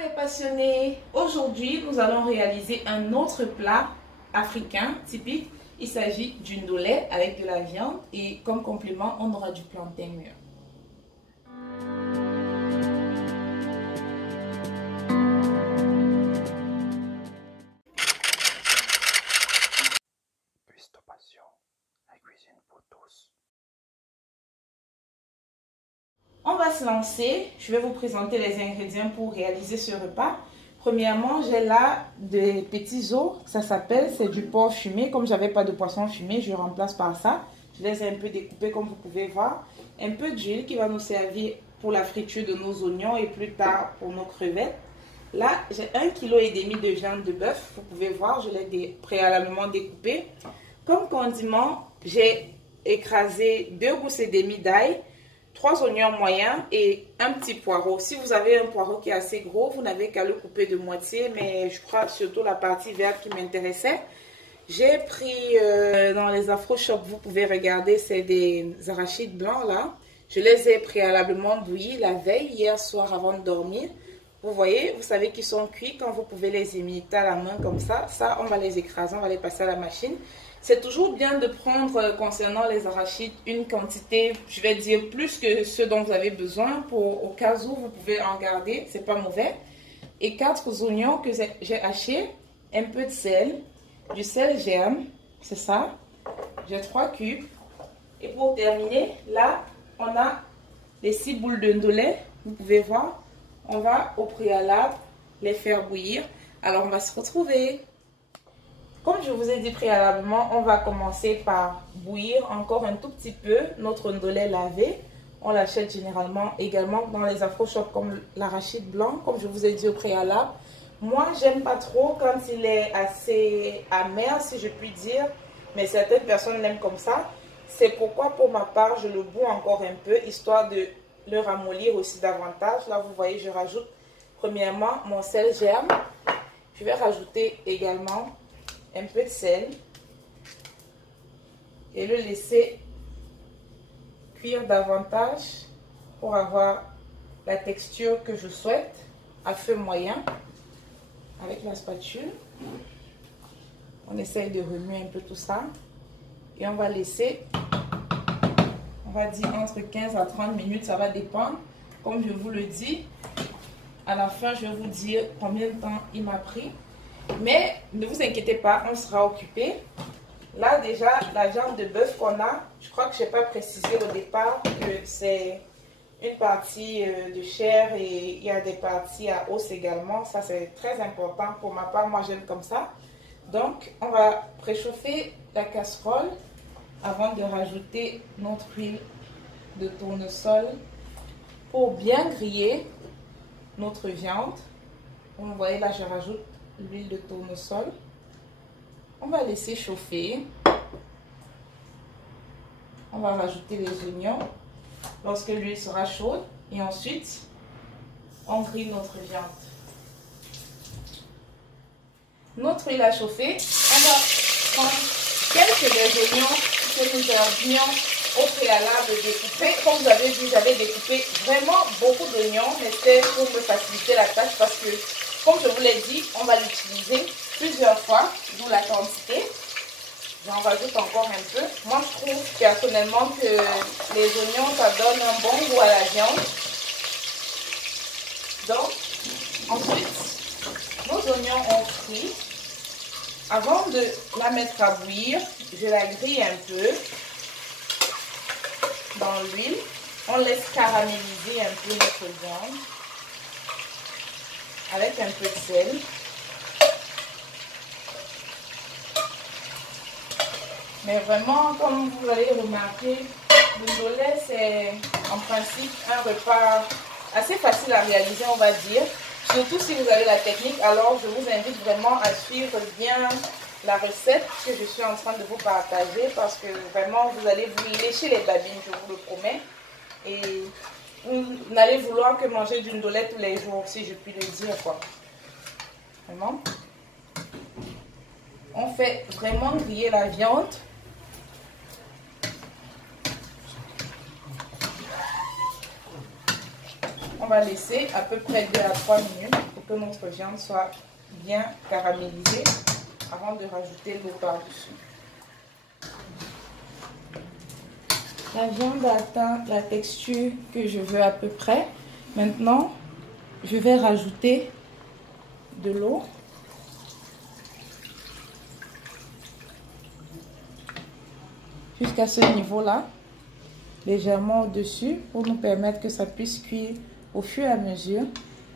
les passionnés, aujourd'hui nous allons réaliser un autre plat africain typique. Il s'agit du ndolé avec de la viande et comme complément on aura du plantain mûr. Cuistot Passion, la cuisine pour tous. On va se lancer. Je vais vous présenter les ingrédients pour réaliser ce repas. Premièrement, j'ai là des petits os, ça s'appelle, c'est du porc fumé. Comme j'avais pas de poisson fumé, je remplace par ça. Je les ai un peu découpés comme vous pouvez voir. Un peu d'huile qui va nous servir pour la friture de nos oignons et plus tard pour nos crevettes. Là, j'ai 1,5 kg de viande de bœuf. Vous pouvez voir, je l'ai préalablement découpé. Comme condiment, j'ai écrasé 2 gousses et demi d'ail, 3 oignons moyens et un petit poireau. Si vous avez un poireau qui est assez gros, vous n'avez qu'à le couper de moitié, mais je crois surtout la partie verte qui m'intéressait. J'ai pris dans les Afro Shop, vous pouvez regarder, c'est des arachides blancs là. Je les ai préalablement bouillis la veille, hier soir avant de dormir. Vous voyez, vous savez qu'ils sont cuits quand vous pouvez les émietter à la main comme ça. Ça, on va les écraser, on va les passer à la machine. C'est toujours bien de prendre, concernant les arachides, une quantité, je vais dire, plus que ce dont vous avez besoin. Au cas où, vous pouvez en garder, c'est pas mauvais. Et 4 oignons que j'ai hachés, un peu de sel, du sel germe, c'est ça. J'ai 3 cubes. Et pour terminer, là, on a les 6 boules de ndolé, vous pouvez voir. On va au préalable les faire bouillir. Alors, on va se retrouver. Comme je vous ai dit préalablement, on va commencer par bouillir encore un tout petit peu notre ndolé lavé. On l'achète généralement également dans les Afro Shop comme l'arachide blanc, comme je vous ai dit au préalable. Moi, j'aime pas trop quand il est assez amer, si je puis dire, mais certaines personnes l'aiment comme ça. C'est pourquoi, pour ma part, je le boue encore un peu, histoire de le ramollir aussi davantage. Là, vous voyez, je rajoute premièrement mon sel germe. Je vais rajouter également un peu de sel et le laisser cuire davantage pour avoir la texture que je souhaite à feu moyen. Avec la spatule, on essaye de remuer un peu tout ça et on va laisser, on va dire entre 15 à 30 minutes, ça va dépendre. Comme je vous le dis, à la fin je vais vous dire combien de temps il m'a pris. Mais ne vous inquiétez pas, on sera occupé. Là déjà, la viande de bœuf qu'on a, je crois que je n'ai pas précisé au départ que c'est une partie de chair et il y a des parties à os également. Ça c'est très important pour ma part, moi j'aime comme ça. Donc on va préchauffer la casserole avant de rajouter notre huile de tournesol pour bien griller notre viande. Vous voyez là, je rajoute l'huile de tournesol. On va laisser chauffer. On va rajouter les oignons lorsque l'huile sera chaude et ensuite on grille notre viande. Notre huile a chauffé. On va prendre quelques des oignons que nous avions au préalable découpés. Comme vous avez vu, j'avais découpé vraiment beaucoup d'oignons, mais c'est pour me faciliter la tâche parce que, comme je vous l'ai dit, on va l'utiliser plusieurs fois, d'où la quantité. J'en rajoute encore un peu. Moi, je trouve personnellement que les oignons, ça donne un bon goût à la viande. Donc, ensuite, nos oignons ont frit. Avant de la mettre à bouillir, je la grille un peu dans l'huile. On laisse caraméliser un peu notre viande avec un peu de sel. Mais vraiment, comme vous allez remarquer, le ndolé, c'est en principe un repas assez facile à réaliser, on va dire. Surtout si vous avez la technique, alors je vous invite vraiment à suivre bien la recette que je suis en train de vous partager parce que vraiment, vous allez vous lécher les babines, je vous le promets. Et vous n'allez vouloir que manger du ndolé tous les jours, si je puis le dire, quoi. Vraiment. On fait vraiment griller la viande. On va laisser à peu près 2 à 3 minutes pour que notre viande soit bien caramélisée avant de rajouter l'eau par-dessus. La viande a atteint la texture que je veux à peu près. Maintenant, je vais rajouter de l'eau. Jusqu'à ce niveau-là, légèrement au-dessus, pour nous permettre que ça puisse cuire au fur et à mesure.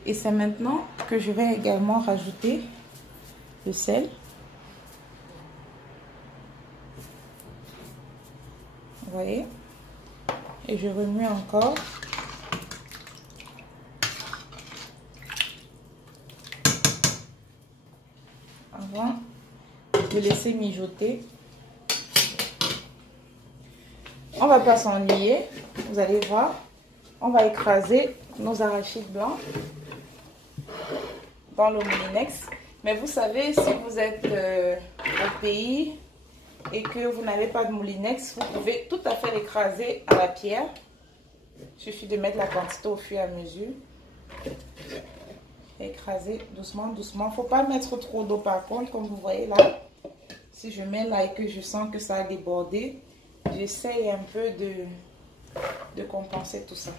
Et c'est maintenant que je vais également rajouter le sel. Vous voyez? Et je remue encore. Avant de laisser mijoter. On va pas s'ennuyer, vous allez voir. On va écraser nos arachides blancs dans le moulinex. Mais vous savez, si vous êtes au pays et que vous n'avez pas de moulinex, vous pouvez tout à fait l'écraser à la pierre. Il suffit de mettre la quantité au fur et à mesure. Écraser doucement, doucement. Il ne faut pas mettre trop d'eau par contre, comme vous voyez là. Si je mets là et que je sens que ça a débordé, j'essaye un peu de compenser tout ça.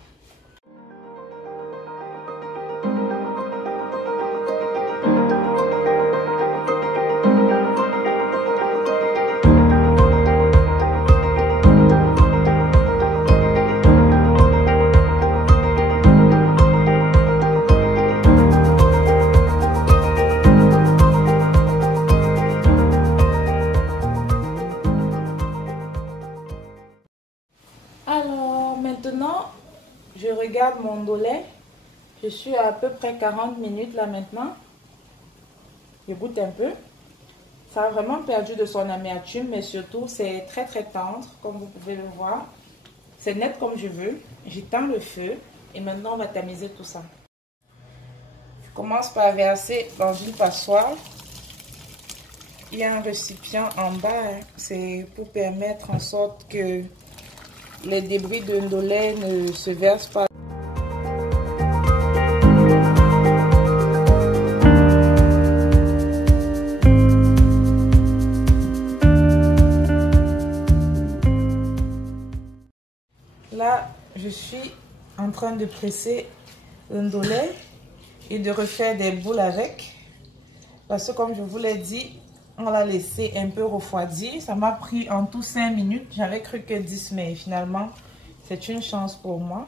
Alors maintenant, je regarde mon ndolé. Je suis à peu près 40 minutes là maintenant. Je goûte un peu. Ça a vraiment perdu de son amertume, mais surtout c'est très très tendre, comme vous pouvez le voir. C'est net comme je veux. J'éteins le feu et maintenant on va tamiser tout ça. Je commence par verser dans une passoire. Il y a un récipient en bas, c'est pour permettre en sorte que les débris de ndolé ne se versent pas. Là, je suis en train de presser le ndolé et de refaire des boules avec. Parce que comme je vous l'ai dit, on l'a laissé un peu refroidir. Ça m'a pris en tout 5 minutes. J'avais cru que 10, mais finalement, c'est une chance pour moi.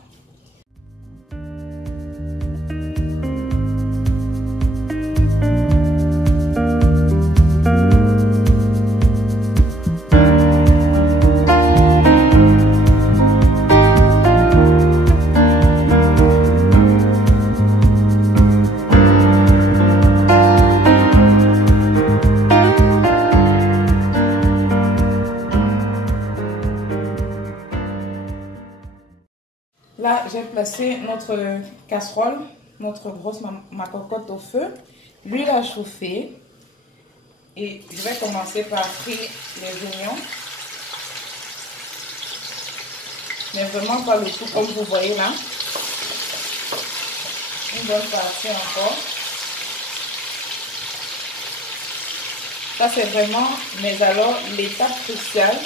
Là, j'ai placé notre casserole, notre grosse macocotte au feu. L'huile a chauffé. Et je vais commencer par frire les oignons. Mais vraiment pas le tout comme vous voyez là. Une bonne partie encore. Ça c'est vraiment, mais alors l'étape cruciale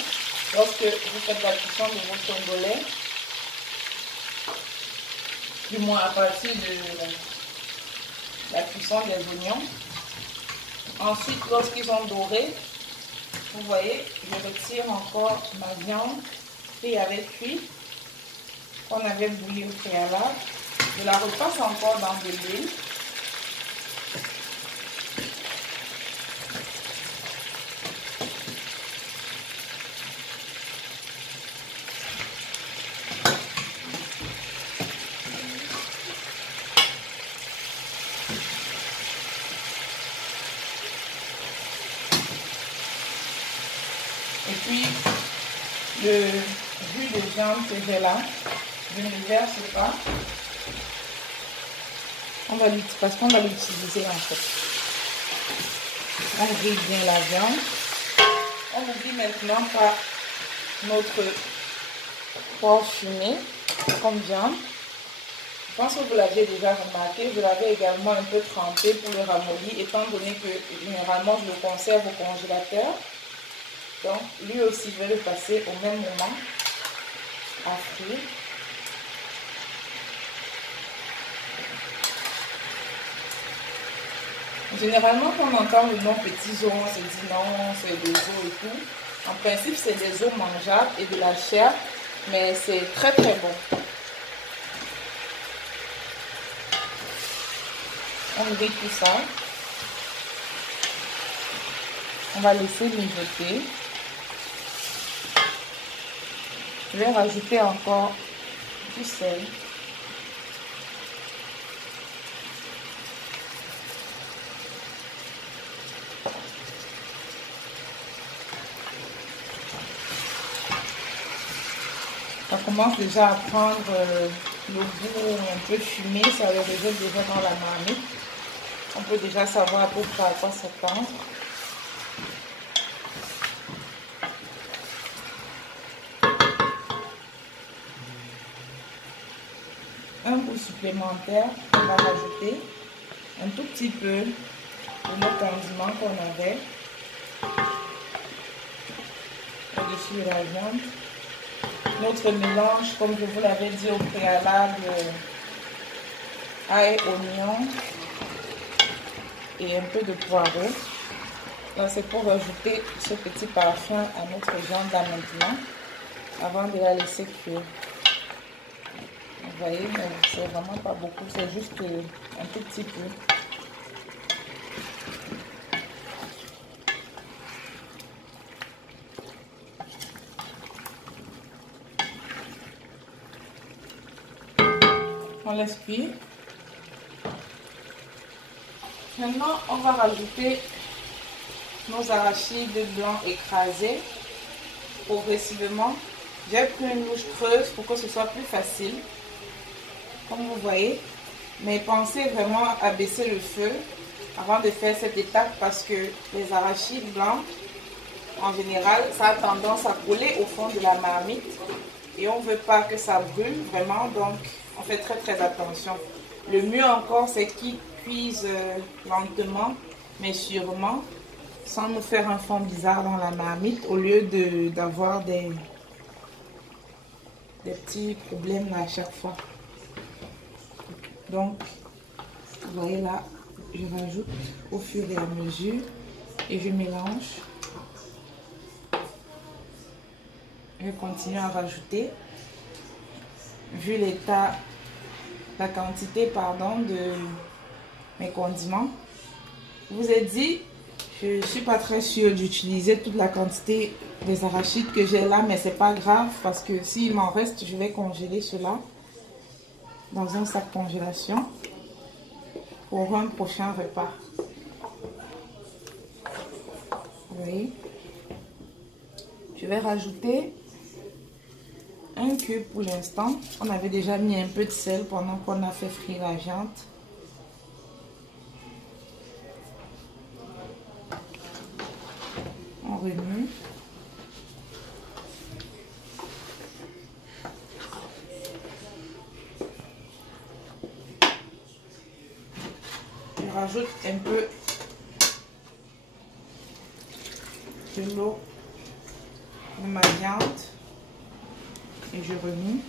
lorsque vous faites la cuisson de votre ndolé. Du moins à partir de la cuisson des oignons. Ensuite, lorsqu'ils ont doré, vous voyez, je retire encore ma viande et avec cuit qu'on avait bouilli au préalable. Je la repasse encore dans de l'huile. Et puis, le jus de viande que j'ai là, je ne le verse pas. Parce qu'on va l'utiliser en fait. On grille bien la viande. On oublie maintenant pas notre porc fumé comme viande. Je pense que vous l'aviez déjà remarqué, je l'avais également un peu trempé pour le ramolli, étant donné que généralement je le conserve au congélateur. Donc lui aussi, je vais le passer au même moment à frire. Généralement, quand on entend le nom petits os, on se dit non, c'est des os et tout. En principe, c'est des os mangeables et de la chair, mais c'est très très bon. On grille tout ça. On va laisser mijoter. Je vais rajouter encore du sel. Ça commence déjà à prendre le goût un peu fumé, ça le rejette déjà dans la marmite. On peut déjà savoir à peu près à quoi s'attendre. Un goût supplémentaire, on va rajouter un tout petit peu de nos condiments qu'on avait au-dessus de la viande. Notre mélange, comme je vous l'avais dit au préalable, ail, oignon et un peu de poireau. Là, c'est pour rajouter ce petit parfum à notre viande là maintenant, avant de la laisser cuire. Vous voyez, c'est vraiment pas beaucoup, c'est juste un tout petit peu. On laisse cuire. Maintenant, on va rajouter nos arachides blancs écrasés progressivement. J'ai pris une louche creuse pour que ce soit plus facile, comme vous voyez. Mais pensez vraiment à baisser le feu avant de faire cette étape parce que les arachides blancs, en général, ça a tendance à coller au fond de la marmite et on ne veut pas que ça brûle vraiment, donc on fait très très attention. Le mieux encore, c'est qu'ils cuisent lentement mais sûrement, sans nous faire un fond bizarre dans la marmite, au lieu d'avoir des petits problèmes là à chaque fois. Donc, vous voyez là, je rajoute au fur et à mesure et je mélange. Je continue à rajouter, vu la quantité de mes condiments. Je vous ai dit, je ne suis pas très sûre d'utiliser toute la quantité des arachides que j'ai là, mais c'est pas grave parce que s'il m'en reste, je vais congeler cela dans un sac congélation pour un prochain repas. Vous voyez, je vais rajouter un cube pour l'instant. On avait déjà mis un peu de sel pendant qu'on a fait frire la viande. On remue. Je rajoute un peu de l'eau de ma viande et je remue.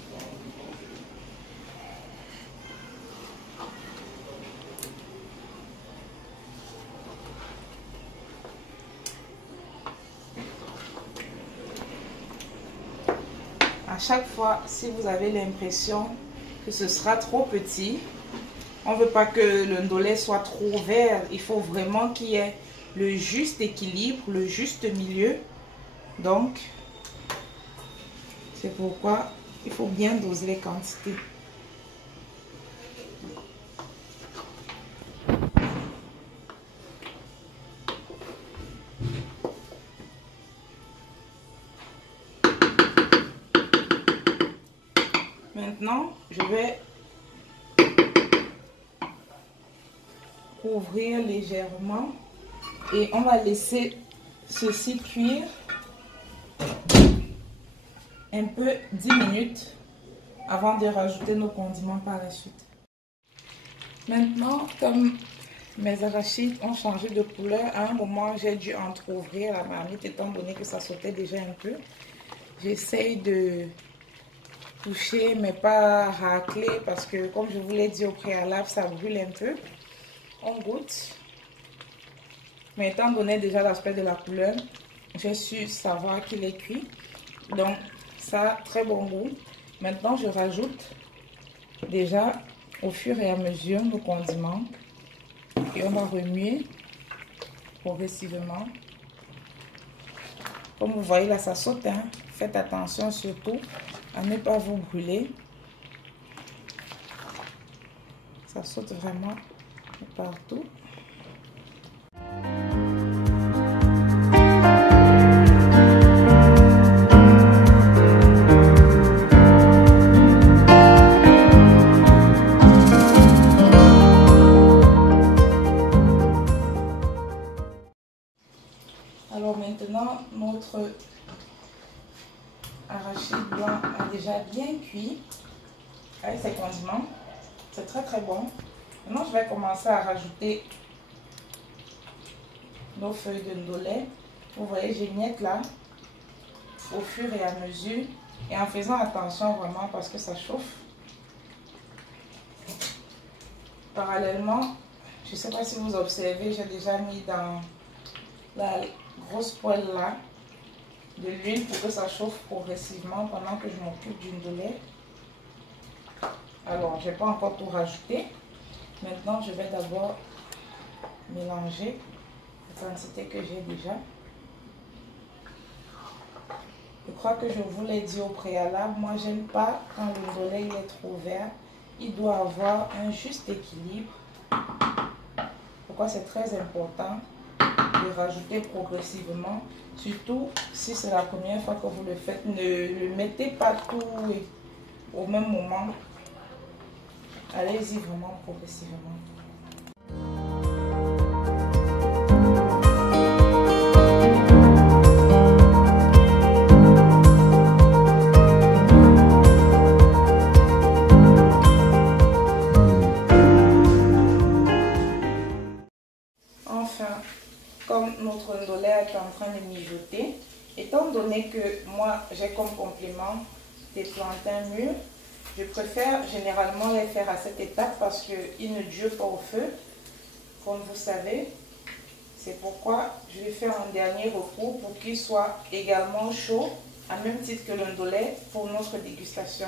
À chaque fois, si vous avez l'impression que ce sera trop petit, on ne veut pas que le ndolé soit trop vert. Il faut vraiment qu'il y ait le juste équilibre, le juste milieu. Donc, c'est pourquoi il faut bien doser les quantités. Maintenant, je vais ouvrir légèrement et on va laisser ceci cuire un peu 10 minutes avant de rajouter nos condiments par la suite. Maintenant, comme mes arachides ont changé de couleur, à un moment, j'ai dû entrouvrir la marmite étant donné que ça sautait déjà un peu. J'essaye de toucher mais pas racler parce que comme je vous l'ai dit au préalable, ça brûle un peu. On goûte. Mais étant donné déjà l'aspect de la couleur, j'ai su savoir qu'il est cuit. Donc ça a très bon goût. Maintenant, je rajoute déjà au fur et à mesure nos condiments. Et on va remuer progressivement. Comme vous voyez là, ça saute, hein. Faites attention surtout à ne pas vous brûler. Ça saute vraiment partout. Alors maintenant, notre arachide blanc a déjà bien cuit avec ses condiments. C'est très très bon. Maintenant, je vais commencer à rajouter nos feuilles de ndolé. Vous voyez, j'émiette là au fur et à mesure et en faisant attention vraiment parce que ça chauffe. Parallèlement, je ne sais pas si vous observez, j'ai déjà mis dans la grosse poêle là de l'huile pour que ça chauffe progressivement pendant que je m'occupe du ndolé. Alors, je n'ai pas encore tout rajouté. Maintenant, je vais d'abord mélanger la quantité que j'ai déjà. Je crois que je vous l'ai dit au préalable, moi j'aime pas quand le ndolé est trop vert. Il doit avoir un juste équilibre. Pourquoi c'est très important de rajouter progressivement. Surtout si c'est la première fois que vous le faites, ne le mettez pas tout au même moment. Allez-y vraiment progressivement. Enfin, comme notre ndolé est en train de mijoter, étant donné que moi j'ai comme complément des plantains mûrs, je préfère généralement les faire à cette étape parce qu'ils ne durent pas au feu, comme vous savez. C'est pourquoi je vais faire un dernier recours pour qu'ils soient également chauds, à même titre que le ndolé, pour notre dégustation.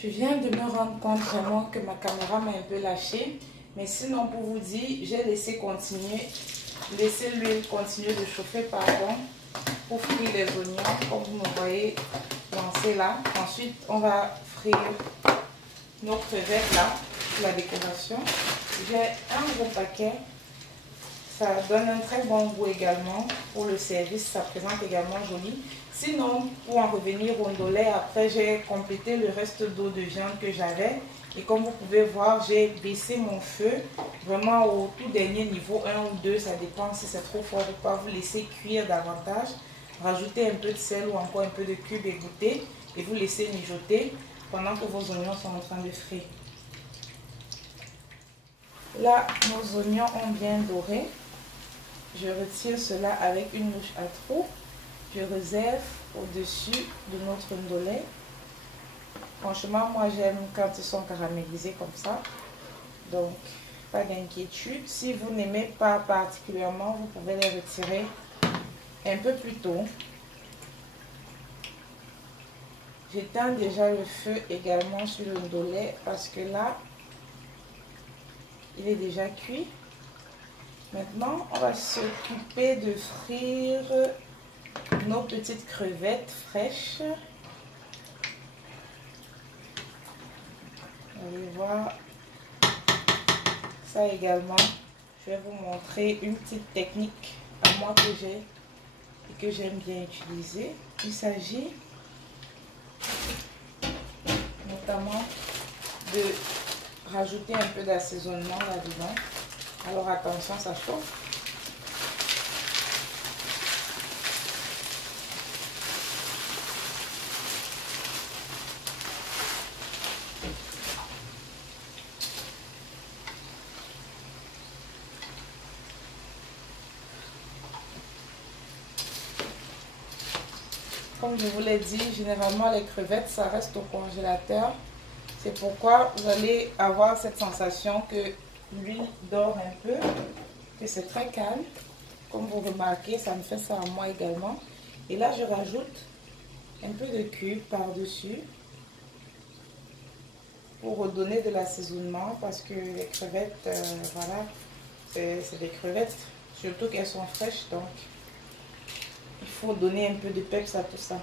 Je viens de me rendre compte vraiment que ma caméra m'a un peu lâché. Mais sinon, pour vous dire, j'ai laissé l'huile continuer de chauffer, pardon, pour frire les oignons, comme vous me voyez lancer là. Ensuite, on va frire nos crevettes là, pour la décoration. J'ai un gros paquet. Ça donne un très bon goût également pour le service, ça présente également joli. Sinon, pour en revenir au ndolé, après j'ai complété le reste d'eau de viande que j'avais. Et comme vous pouvez voir, j'ai baissé mon feu vraiment au tout dernier niveau, 1 ou 2, ça dépend si c'est trop fort ou pas. Vous laissez cuire davantage, rajoutez un peu de sel ou encore un peu de cube égoutté et vous laissez mijoter pendant que vos oignons sont en train de frire. Là, nos oignons ont bien doré. Je retire cela avec une louche à trous. Je réserve au-dessus de notre ndolé. Franchement, moi j'aime quand ils sont caramélisés comme ça. Donc, pas d'inquiétude. Si vous n'aimez pas particulièrement, vous pouvez les retirer un peu plus tôt. J'éteins déjà le feu également sur le ndolé parce que là, il est déjà cuit. Maintenant, on va s'occuper de frire nos petites crevettes fraîches. Vous allez voir ça également. Je vais vous montrer une petite technique à moi que j'ai et que j'aime bien utiliser. Il s'agit notamment de rajouter un peu d'assaisonnement là-dedans. Alors attention, ça chauffe. Comme je vous l'ai dit, généralement les crevettes, ça reste au congélateur. C'est pourquoi vous allez avoir cette sensation que l'huile dort un peu, que c'est très calme. Comme vous remarquez, ça me fait ça à moi également. Et là, je rajoute un peu de cube par-dessus pour redonner de l'assaisonnement parce que les crevettes, voilà, c'est des crevettes, surtout qu'elles sont fraîches, donc il faut donner un peu de peps à tout ça.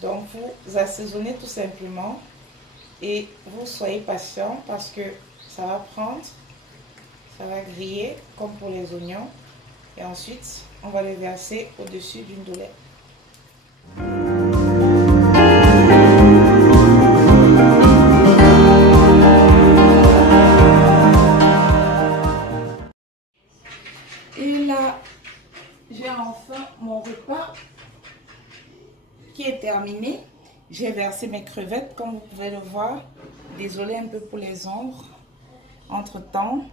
Donc vous assaisonnez tout simplement et vous soyez patient parce que ça va prendre, ça va griller comme pour les oignons et ensuite on va les verser au-dessus d'une doulette. Et là, j'ai enfin mon repas qui est terminé. J'ai versé mes crevettes comme vous pouvez le voir. Désolée un peu pour les ombres. Entre temps,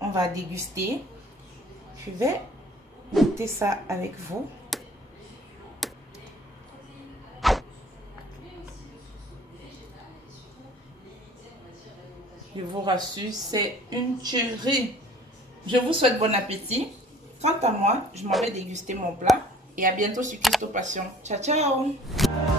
on va déguster. Je vais goûter ça avec vous. Je vous rassure, c'est une tuerie. Je vous souhaite bon appétit. Quant à moi, je m'en vais déguster mon plat. Et à bientôt sur Custo Passion. Ciao, ciao!